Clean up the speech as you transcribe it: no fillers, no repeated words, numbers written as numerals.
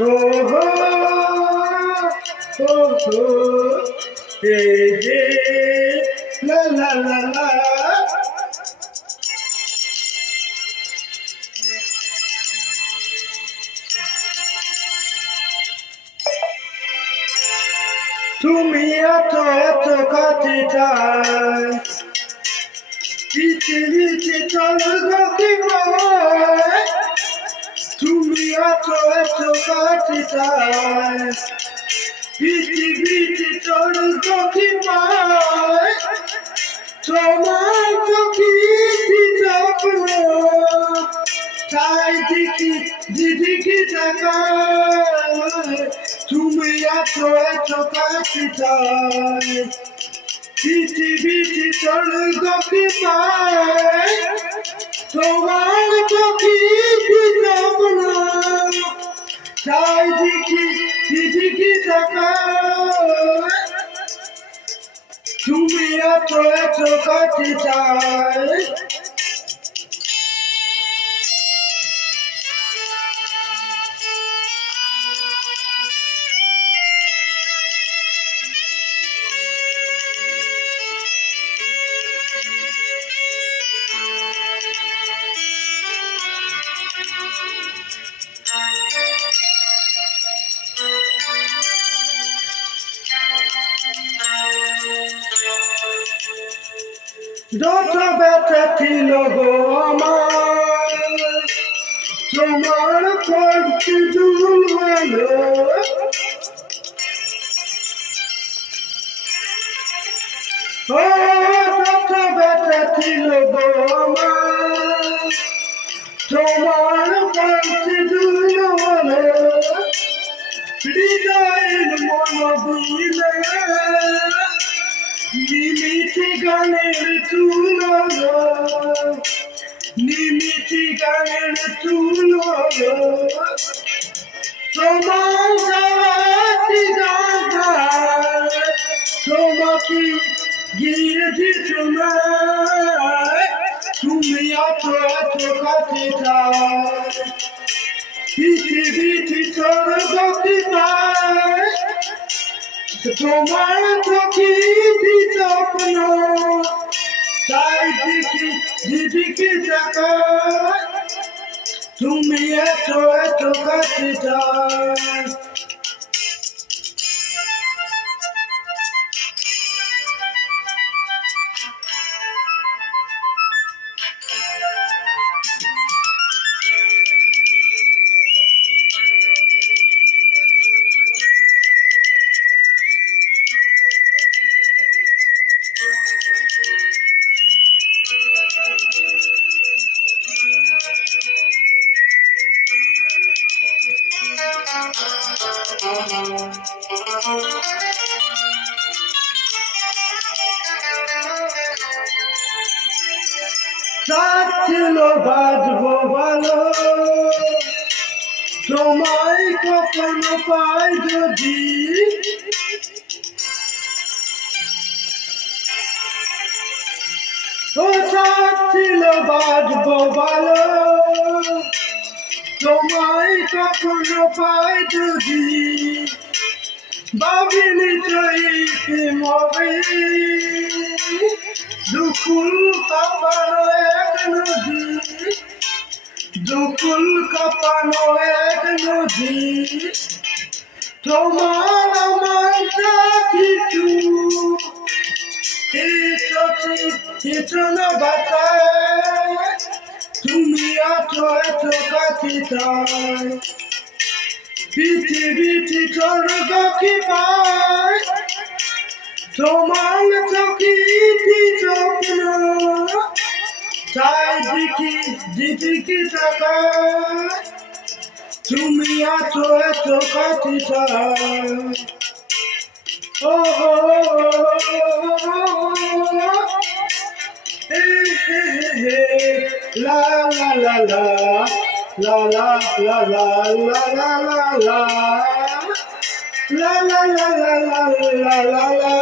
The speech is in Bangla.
Oh, oh, oh, hey, hey, la la la la. তুমি এত এত কাছে চাই পৃথিবীতে চলব কি পায় তুমি এত এত কাছে চাই পৃথিবীতে চলব কি পায় তোমার চোখে স্বপ্ন তাই দেখি দিদিকে তাকায় তুমি এত এত কাছে চাই পৃথিবীতে স্বর্গ কি পায় তোমার চোখে স্বপ্ন তাই দেখি দিদিকে তাকায় তুমি এত এত কাছে চাই যত ব্যথা ছিল গো আমার তোমার পক্ষে দূর হলো ও যত ব্যথা ছিল গো আমার তোমার পক্ষে দূর হলো হৃদয়ের মন দিলে নিমিতি গানের তুলো নিমিতি গানের তুলো তোমার সাথী গাথা তোমাকে গিয়ে দিত না তুমি এত এত কাছে চাই পৃথিবীতে স্বর্গ কি পায় তোমার চোখে স্বপ্ন তাই দেখি দিদিকে তাকায় তুমি এত এত কাছে চাই ছিল বাজবো ভালো তোমায় কখনো পাই যদি ও ছিল বাজবো ভালো তোমায় কখনো পাই যদি ভাবিনি চাইতে মবে দুকুল কাঁপানো এক নদী দুকুল কাঁপানো এক নদী তোমার আমার যা কিছু না বাঁচায় তুমি এত এত কাছে চাই পৃথিবীতে স্বর্গ কি পায় তোমার চোখে স্বপ্ন তাই দেখি দিদিকে তাকায় তুমি এত এত কাছে চাই ও la la la la la la la la la la la la la la la la la la la